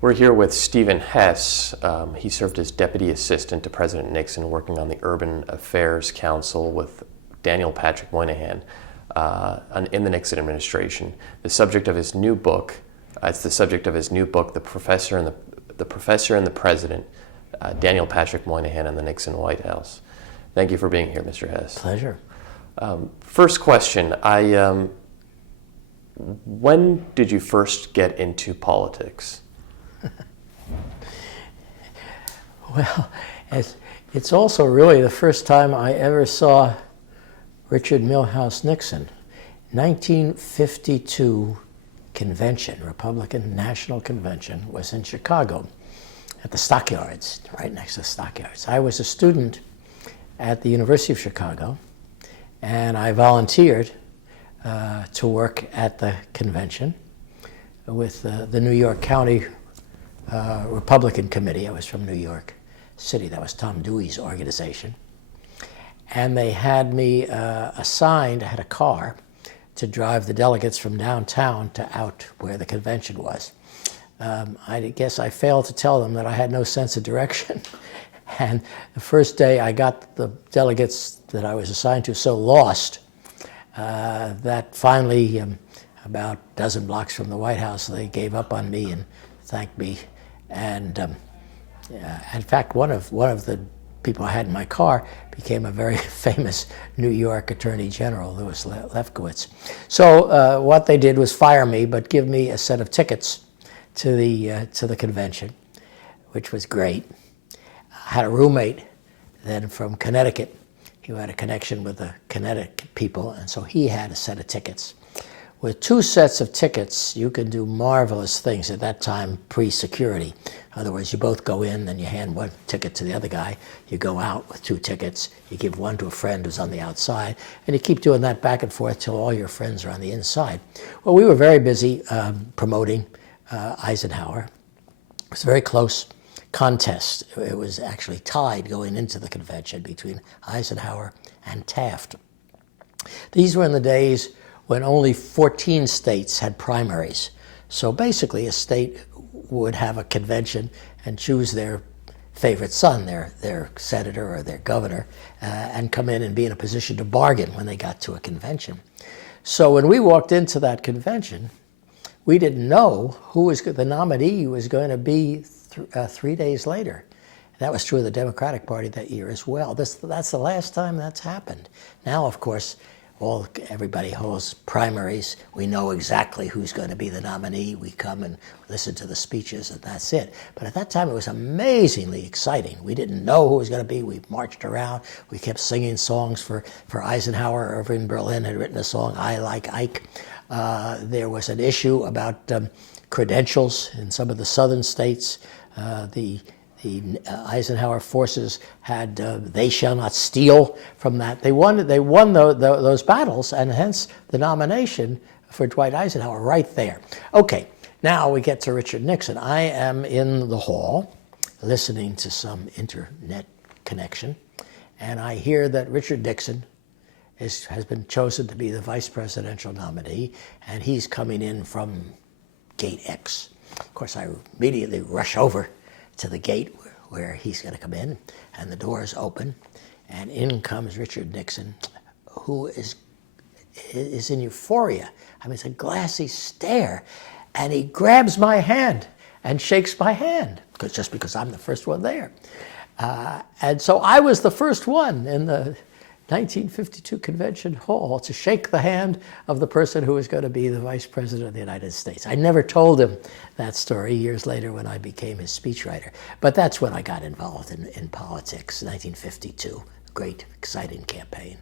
We're here with Stephen Hess. He served as Deputy Assistant to President Nixon, working on the Urban Affairs Council with Daniel Patrick Moynihan in the Nixon administration. The subject of his new book, The Professor and the President, Daniel Patrick Moynihan and the Nixon White House. Thank you for being here, Mr. Hess. Pleasure. First question, when did you first get into politics? Well, it's also really the first time I ever saw Richard Milhouse Nixon. 1952 convention, Republican National Convention, was in Chicago at the Stockyards, right next to the Stockyards. I was a student at the University of Chicago, and I volunteered to work at the convention with the New York County Republican Committee. I was from New York City. That was Tom Dewey's organization. And they had me assigned, I had a car, to drive the delegates from downtown to out where the convention was. I guess I failed to tell them that I had no sense of direction. And the first day I got the delegates that I was assigned to so lost that finally, about a dozen blocks from the White House, they gave up on me and thanked me. And in fact, one of the people I had in my car became a very famous New York Attorney General, Louis Lefkowitz. So what they did was fire me, but give me a set of tickets to the convention, which was great. I had a roommate then from Connecticut. He had a connection with the Connecticut people, and so he had a set of tickets. With two sets of tickets, you can do marvelous things at that time, pre-security. In other words, you both go in, then you hand one ticket to the other guy. You go out with two tickets. You give one to a friend who's on the outside, and you keep doing that back and forth till all your friends are on the inside. Well, we were very busy promoting Eisenhower. It was a very close contest. It was actually tied going into the convention between Eisenhower and Taft. These were in the days when only 14 states had primaries. So basically a state would have a convention and choose their favorite son, their senator or their governor, and come in and be in a position to bargain when they got to a convention. So when we walked into that convention, we didn't know who was the nominee was going to be 3 days later. That was true of the Democratic Party that year as well. That's the last time that's happened. Now, of course, everybody holds primaries. We know exactly who's going to be the nominee. We come and listen to the speeches, and that's it. But at that time, it was amazingly exciting. We didn't know who was going to be. We marched around. We kept singing songs for Eisenhower. Irving Berlin had written a song, I Like Ike. There was an issue about credentials in some of the southern states. The Eisenhower forces had "They shall not steal" from that. They won those battles, and hence the nomination for Dwight Eisenhower right there. Okay, now we get to Richard Nixon. I am in the hall listening to some internet connection, and I hear that Richard Nixon has been chosen to be the vice presidential nominee, and he's coming in from Gate X. Of course, I immediately rush over to the gate where he's going to come in, and the doors open, and in comes Richard Nixon, who is in euphoria. I mean, it's a glassy stare, and he grabs my hand and shakes my hand, just because I'm the first one there. And so I was the first one in the 1952 Convention Hall to shake the hand of the person who was going to be the Vice President of the United States. I never told him that story years later when I became his speechwriter. But that's when I got involved in politics, 1952. Great, exciting campaign.